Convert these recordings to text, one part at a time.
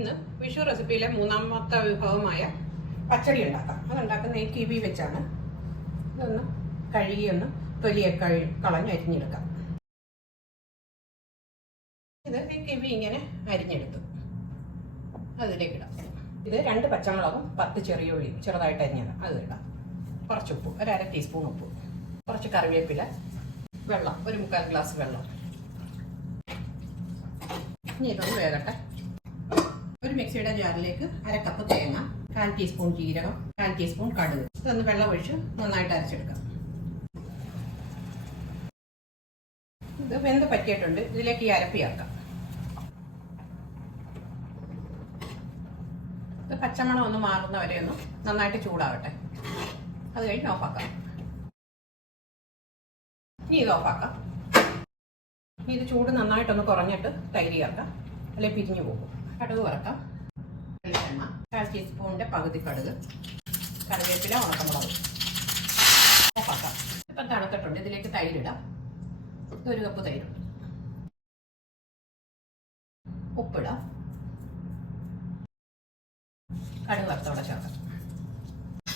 ഇന്ന് വിഷു റെസിപ്പിയിലെ മൂന്നാമത്തെ വിഭവമായ പച്ചടി ഉണ്ടാക്കാം. അതുണ്ടാക്കുന്ന ഈ കിവി വെച്ചാണ്. ഇതൊന്ന് കഴുകിയൊന്ന് തൊലിയൊക്കെ കളഞ്ഞ് അരിഞ്ഞെടുക്കാം. ഇത് ഈ കിവി ഇങ്ങനെ അരിഞ്ഞെടുത്തു അതിലേക്ക് ഇടാം. ഇത് 2 പച്ചമുളകും 10 ചെറിയ ഉള്ളി ചെറുതായിട്ട് അരിഞ്ഞത് അത് ഇടാം. കുറച്ച് ഉപ്പ്, ഒരു 1/2 ടീസ്പൂൺ ഉപ്പ്, കുറച്ച് കറിവേപ്പില, വെള്ളം, ഒരു 3/4 ഗ്ലാസ് വെള്ളം. ഇനി ഇതൊന്ന് വേകട്ടെ. ഒരു മിക്സിയുടെ ജാറിലേക്ക് 1/2 കപ്പ് തേങ്ങ, 1/4 ടീസ്പൂൺ ജീരകം, 1/4 ടീസ്പൂൺ കടുക്, ഇതൊന്ന് വെള്ളം ഒഴിച്ച് നന്നായിട്ട് അരച്ചെടുക്കാം. ഇത് വെന്ത് പറ്റിയിട്ടുണ്ട്. ഇതിലേക്ക് ഈ അരപ്പ് ചേർക്കാം. ഇത് പച്ചമണം ഒന്ന് മാറുന്നവരെ ഒന്ന് നന്നായിട്ട് ചൂടാവട്ടെ. അത് കഴിഞ്ഞ് ഓഫാക്കാം. ഇനി ഇത് ഓഫാക്കാം. ഇനി ഇത് ചൂട് നന്നായിട്ടൊന്ന് കുറഞ്ഞിട്ട് തൈര് ചേർക്കാം, അല്ലെങ്കിൽ പിരിഞ്ഞു പോകും. കടുക് വറക്കാം. വെളിച്ചെണ്ണ, 1/4 ടീസ്പൂണിൻ്റെ പകുതി കടുക്, കറിവേപ്പില, ഉണക്കമുളക്. ഓഫാക്കാം. ഇപ്പം തണുത്തിട്ടുണ്ട്. ഇതിലേക്ക് തൈരിടാം. 1 കപ്പ് തൈര്, ഉപ്പിടാം, കടുക് വറുത്തോടെ ചേർക്കാം.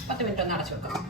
10 മിനിറ്റ് ഒന്ന് അടച്ചു വെക്കാം.